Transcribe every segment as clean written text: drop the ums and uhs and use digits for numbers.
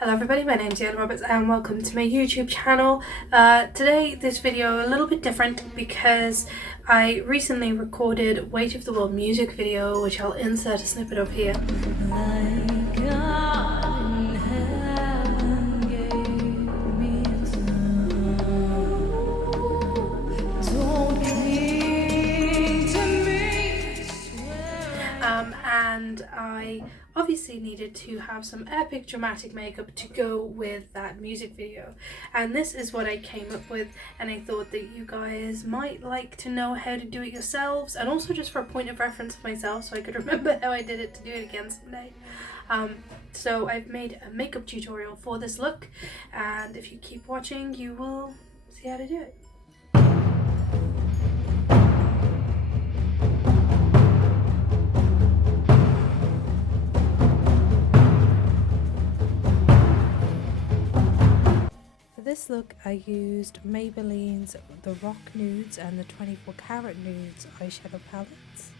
Hello everybody, my name is Yana Roberts and welcome to my YouTube channel. Today this video a little bit different because I recently recorded Weight of the World music video, which I'll insert a snippet of here. And I obviously needed to have some epic dramatic makeup to go with that music video, and this is what I came up with, and I thought that you guys might like to know how to do it yourselves, and also just for a point of reference for myself so I could remember how I did it to do it again someday. So I've made a makeup tutorial for this look, and if you keep watching you will see how to do it. For this look I used Maybelline's The Rock Nudes and the 24 Karat Nudes eyeshadow palettes.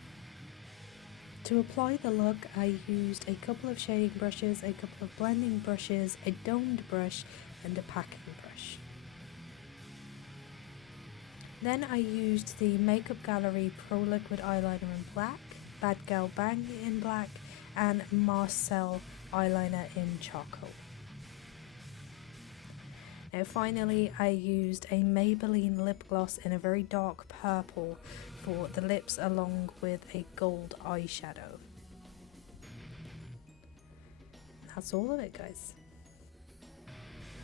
To apply the look I used a couple of shading brushes, a couple of blending brushes, a domed brush and a packing brush. Then I used the Makeup Gallery Pro Liquid Eyeliner in black, Bad Gal Bang in black and Marcel eyeliner in charcoal. Now finally I used a Maybelline lip gloss in a very dark purple for the lips along with a gold eyeshadow. That's all of it, guys.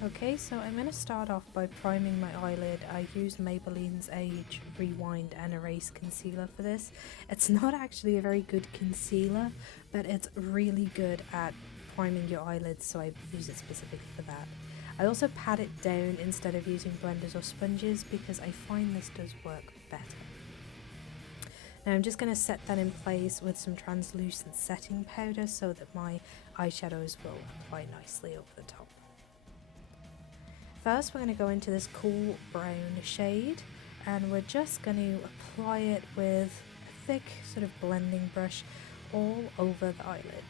Okay, so I'm going to start off by priming my eyelid. I used Maybelline's Age Rewind and Erase Concealer for this. It's not actually a very good concealer, but it's really good at priming your eyelids, so I use it specifically for that. I also pat it down instead of using blenders or sponges because I find this does work better. Now I'm just going to set that in place with some translucent setting powder so that my eyeshadows will apply nicely over the top. First we're going to go into this cool brown shade and we're just going to apply it with a thick sort of blending brush all over the eyelid.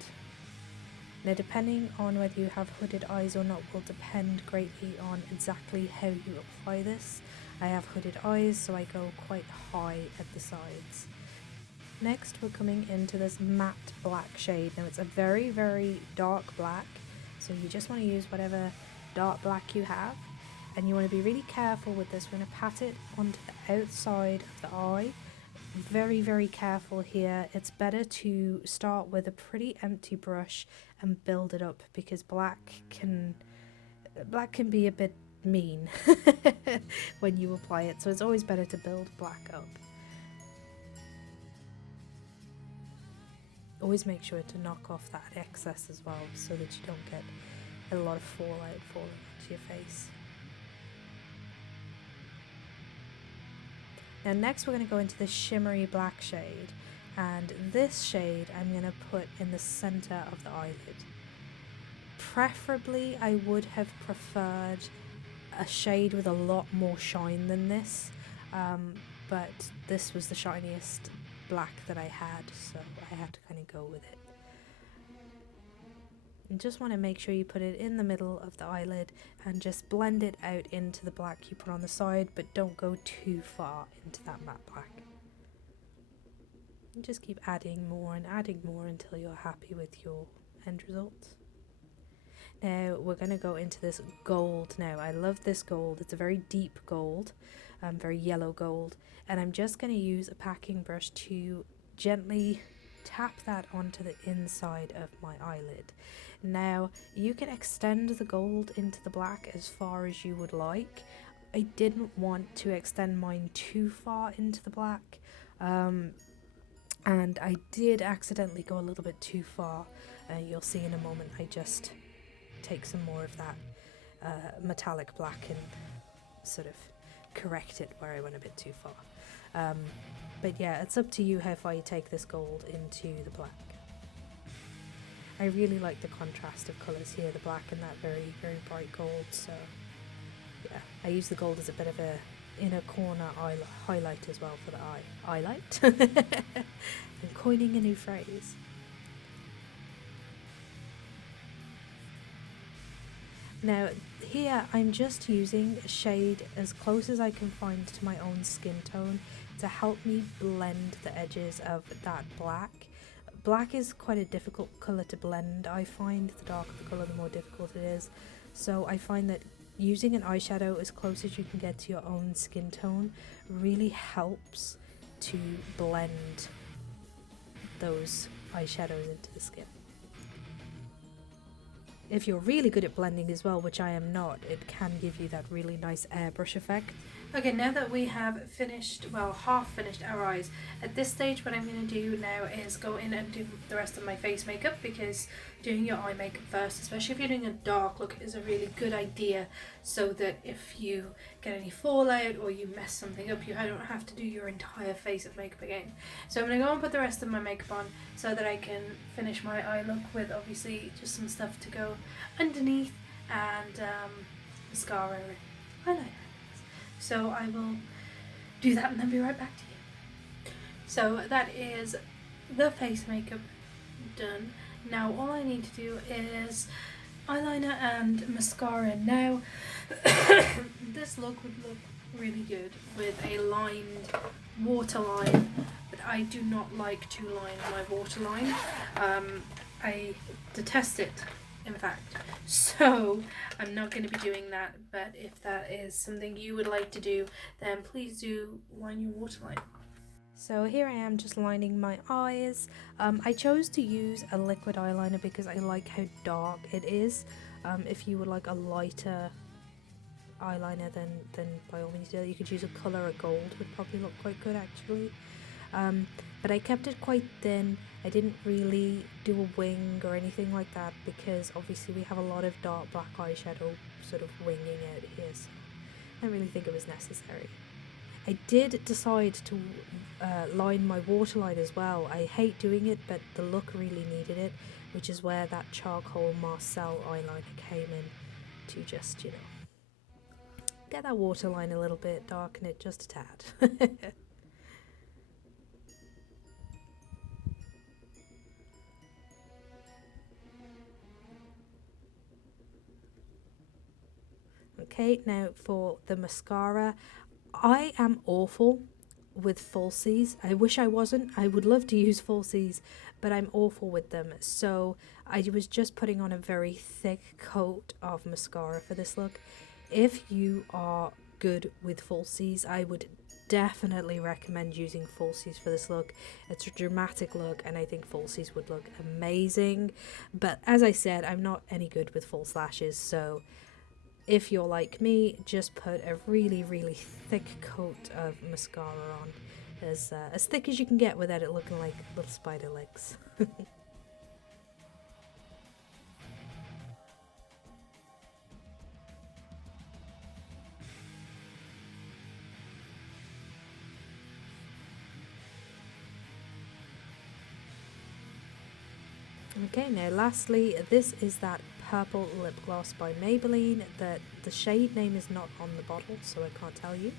Now depending on whether you have hooded eyes or not will depend greatly on exactly how you apply this. I have hooded eyes so I go quite high at the sides. Next we're coming into this matte black shade. Now it's a very very dark black, so you just want to use whatever dark black you have, and you want to be really careful with this. We're going to pat it onto the outside of the eye. Very very careful here. It's better to start with a pretty empty brush and build it up because black can be a bit mean when you apply it, so it's always better to build black up. Always make sure to knock off that excess as well so that you don't get a lot of fallout falling onto your face. Now next we're going to go into the shimmery black shade, and this shade I'm going to put in the center of the eyelid. Preferably I would have preferred a shade with a lot more shine than this, but this was the shiniest black that I had, so I had to kind of go with it. You just want to make sure you put it in the middle of the eyelid and just blend it out into the black you put on the side, but don't go too far into that matte black. And just keep adding more until you're happy with your end results. Now we're going to go into this gold now. I love this gold. It's a very deep gold, very yellow gold, and I'm just going to use a packing brush to gently tap that onto the inside of my eyelid. Now you can extend the gold into the black as far as you would like. I didn't want to extend mine too far into the black, and I did accidentally go a little bit too far. You'll see in a moment. I just take some more of that metallic black and sort of correct it where I went a bit too far. But yeah, it's up to you how far you take this gold into the black. I really like the contrast of colours here, the black and that very very bright gold, so yeah, I use the gold as a bit of a inner corner highlight as well for the eye. Highlight? I'm coining a new phrase. Now here I'm just using a shade as close as I can find to my own skin tone to help me blend the edges of that black. Black is quite a difficult colour to blend. I find the darker the colour, the more difficult it is. So I find that using an eyeshadow as close as you can get to your own skin tone really helps to blend those eyeshadows into the skin. If you're really good at blending as well, which I am not, it can give you that really nice airbrush effect. Okay, now that we have finished, well, half finished our eyes, at this stage what I'm going to do now is go in and do the rest of my face makeup, because doing your eye makeup first, especially if you're doing a dark look, is a really good idea, so that if you get any fallout or you mess something up, you don't have to do your entire face of makeup again. So I'm going to go and put the rest of my makeup on so that I can finish my eye look with obviously just some stuff to go underneath and mascara and eyeliner. So I will do that and then be right back to you. So that is the face makeup done. Now all I need to do is eyeliner and mascara. Now this look would look really good with a lined waterline, but I do not like to line my waterline. I detest it, in fact, so I'm not going to be doing that, but if that is something you would like to do, then please do line your waterline. So here I am just lining my eyes. I chose to use a liquid eyeliner because I like how dark it is. If you would like a lighter eyeliner, then by all means do that. You could use a colour of gold, would probably look quite good actually. But I kept it quite thin. I didn't really do a wing or anything like that because obviously we have a lot of dark black eyeshadow sort of winging out here, so I don't really think it was necessary. I did decide to line my waterline as well. I hate doing it, but the look really needed it, which is where that charcoal Marcel eyeliner came in to just, you know, get that waterline a little bit, darken it just a tad. Okay, now for the mascara, I am awful with falsies. I wish I wasn't. I would love to use falsies, but I'm awful with them. So I was just putting on a very thick coat of mascara for this look. If you are good with falsies, I would definitely recommend using falsies for this look. It's a dramatic look and I think falsies would look amazing. But as I said, I'm not any good with false lashes, so if you're like me, just put a really, really thick coat of mascara on, as thick as you can get without it looking like little spider legs. Okay, now lastly, this is that purple lip gloss by Maybelline. The shade name is not on the bottle, so I can't tell you.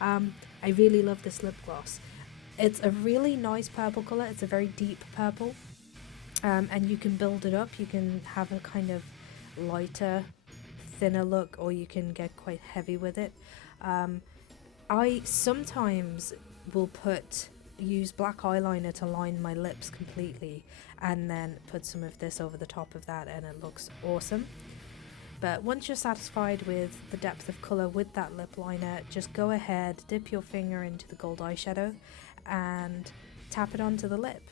I really love this lip gloss. It's a really nice purple colour. It's a very deep purple, and you can build it up. You can have a kind of lighter, thinner look, or you can get quite heavy with it. I sometimes will use black eyeliner to line my lips completely and then put some of this over the top of that and it looks awesome. But once you're satisfied with the depth of colour with that lip liner, just go ahead, dip your finger into the gold eyeshadow and tap it onto the lip.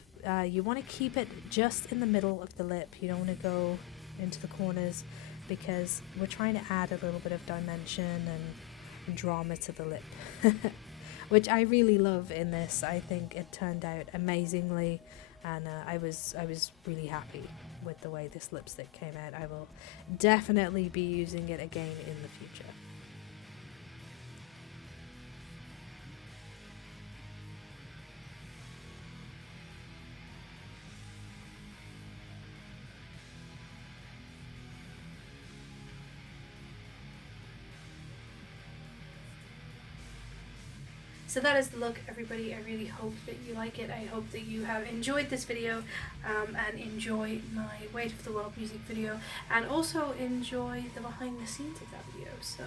You want to keep it just in the middle of the lip. You don't want to go into the corners because we're trying to add a little bit of dimension and drama to the lip. Which I really love in this. I think it turned out amazingly and I was really happy with the way this lipstick came out. I will definitely be using it again in the future. So that is the look, everybody. I really hope that you like it. I hope that you have enjoyed this video and enjoy my Weight of the World music video, and also enjoy the behind the scenes of that video. So